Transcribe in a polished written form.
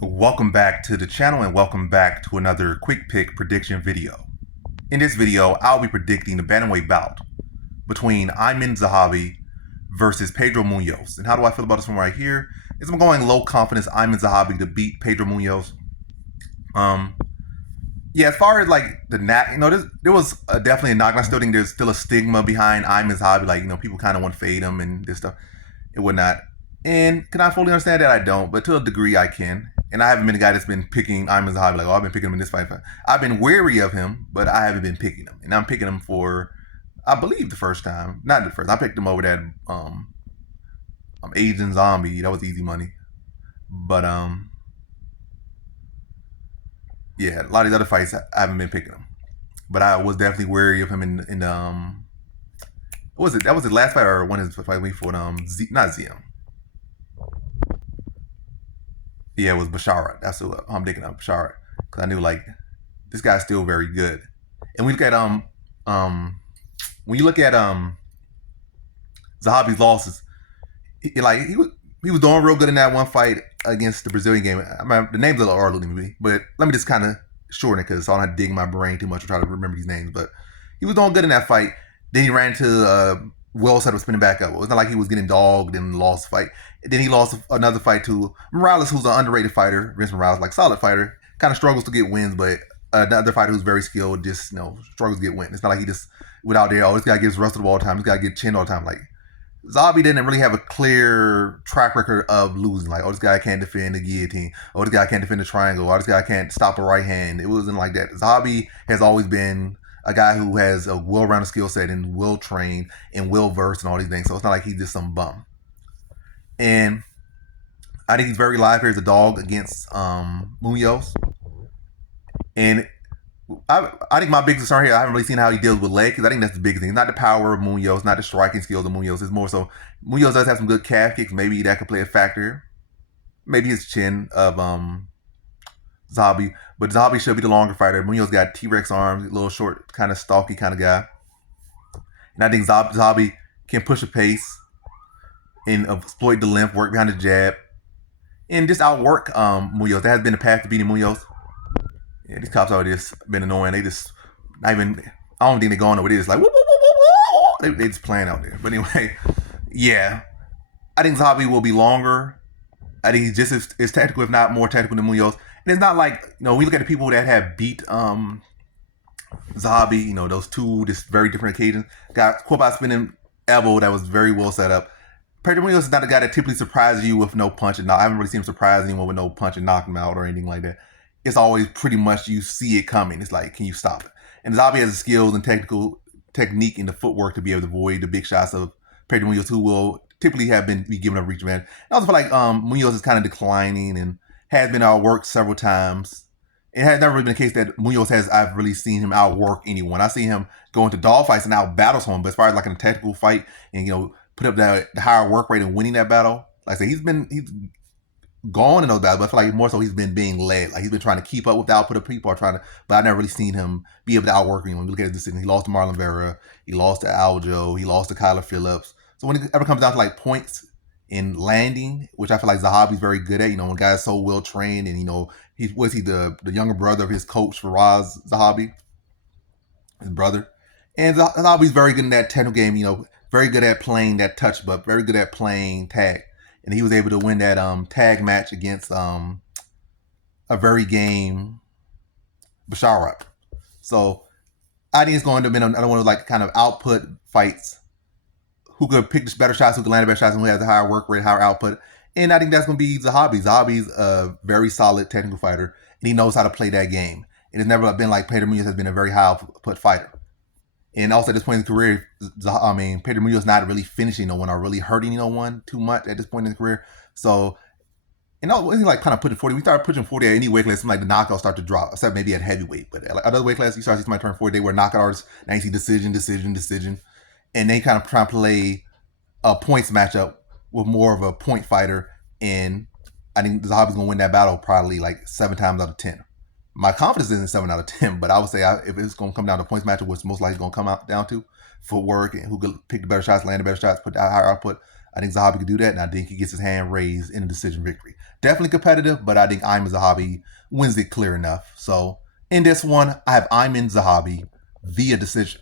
Welcome back to the channel and welcome back to another quick pick prediction video. In this video, I'll be predicting the bantamweight bout between Aiemann Zahabi versus Pedro Munhoz. And how do I feel about this one right here? Is I'm going low confidence Aiemann Zahabi to beat Pedro Munhoz. Yeah, as far as like the there was definitely a knock. I still think there's still a stigma behind Aiemann Zahabi. Like, people kind of want to fade him and this stuff and whatnot. And can I fully understand that? I don't, but to a degree I can. And I haven't been a guy that's been picking Aiemann Zahabi like, oh, I've been picking him in this fight. I've been wary of him, but I haven't been picking him. And I'm picking him for, I believe, the first time. Not the first. I picked him over that Aiemann Zahabi. That was easy money. But yeah, a lot of these other fights I haven't been picking him. But I was definitely wary of him in what was it? That was the last fight or one of his fight we fought not Ziam. Yeah, it was Basharat. That's who I'm thinking of, Basharat. Because I knew, like, this guy's still very good. And we look at when you look at Zahabi's losses, he was doing real good in that one fight against the Brazilian game. I mean, the name's a little early to me, but let me just kind of shorten it because I don't have to dig my brain too much to try to remember these names. But he was doing good in that fight. Then he ran into Will set up spinning back up. It was not like he was getting dogged and lost the fight. And then he lost another fight to Morales, who's an underrated fighter. Vince Morales, like solid fighter, kind of struggles to get wins, but another fighter who's very skilled just struggles to get wins. It's not like he just went out there, oh, this guy gets wrestled all the time, this guy gets chinned all the time. Like, Zahabi didn't really have a clear track record of losing. Like, oh, this guy can't defend the guillotine. Oh, this guy can't defend the triangle. Oh, this guy can't stop a right hand. It wasn't like that. Zahabi has always been a guy who has a well-rounded skill set and well-trained and well-versed and all these things. So it's not like he's just some bum. And I think he's very live here as a dog against Munhoz. And I think my biggest concern here, I haven't really seen how he deals with legs, because I think that's the biggest thing. It's not the power of Munhoz, not the striking skills of Munhoz. It's more so Munhoz does have some good calf kicks. Maybe that could play a factor. Maybe his chin of Zahabi. But Zahabi should be the longer fighter. Munhoz got T-Rex arms, a little short, kind of stalky kind of guy. And I think Zahabi can push a pace and exploit the length, work behind the jab, and just outwork Munhoz. That has been the path to beating Munhoz. Yeah, these cops out there just been annoying. They just not even, I don't think they're going over there. It's like, whoop, whoop, whoop, whoop, whoop. They just playing out there. But anyway, yeah. I think Zahabi will be longer. I think he's just as technical, if not more technical than Munhoz. And it's not like, we look at the people that have beat Zahabi, those two just very different occasions. Got caught by spinning elbow that was very well set up. Pedro Munhoz is not a guy that typically surprises you with no punch and knock. I haven't really seen him surprise anyone with no punch and knock him out or anything like that. It's always pretty much you see it coming. It's like, can you stop it? And Zahabi has the skills and technique and the footwork to be able to avoid the big shots of Pedro Munhoz, who will typically be given a reach advantage. I also feel like Munhoz is kind of declining and has been outworked several times. It has never really been the case that Munhoz I've really seen him outwork anyone. I see him go into dog fights and out battles someone, but as far as like in a technical fight and, put up the higher work rate and winning that battle, like I say, he's gone in those battles, but I feel like more so he's been being led. Like, he's been trying to keep up with the output of people, but I've never really seen him be able to outwork anyone. We look at his decision. He lost to Marlon Vera, he lost to Aljo, he lost to Kyler Phillips. So when it ever comes down to like points in landing, which I feel like Zahabi's very good at, when a guy's so well trained and he the younger brother of his coach Faraz Zahabi, his brother. And Zahabi's very good in that technical game, very good at playing that touch, but very good at playing tag. And he was able to win that tag match against a very game Basharat. So I think it's going to be another one of like kind of output fights. Who could pick the better shots, who could land the better shots, and who has the higher work rate, higher output. And I think that's going to be Zahabi. Zahabi's a very solid technical fighter, and he knows how to play that game. It has never been like Pedro Munhoz has been a very high output fighter. And also at this point in his career, Pedro Munhoz not really finishing no one or really hurting no one too much at this point in his career. So, he like kind of pushing 40. We started pushing 40 at any weight class, like the knockouts start to drop, except maybe at heavyweight. But at other weight classes, you start to see somebody turn 40, they were knockout artists. Now you see decision. And they kind of try to play a points matchup with more of a point fighter. And I think Zahabi's going to win that battle probably like 7 times out of 10. My confidence isn't 7 out of 10, but I would say if it's going to come down to points matchup, which most likely going to come out down to footwork and who could pick the better shots, land the better shots, put the higher output, I think Zahabi could do that, and I think he gets his hand raised in a decision victory. Definitely competitive, but I think Aiemann Zahabi wins it clear enough. So in this one, I have Aiemann Zahabi via decision.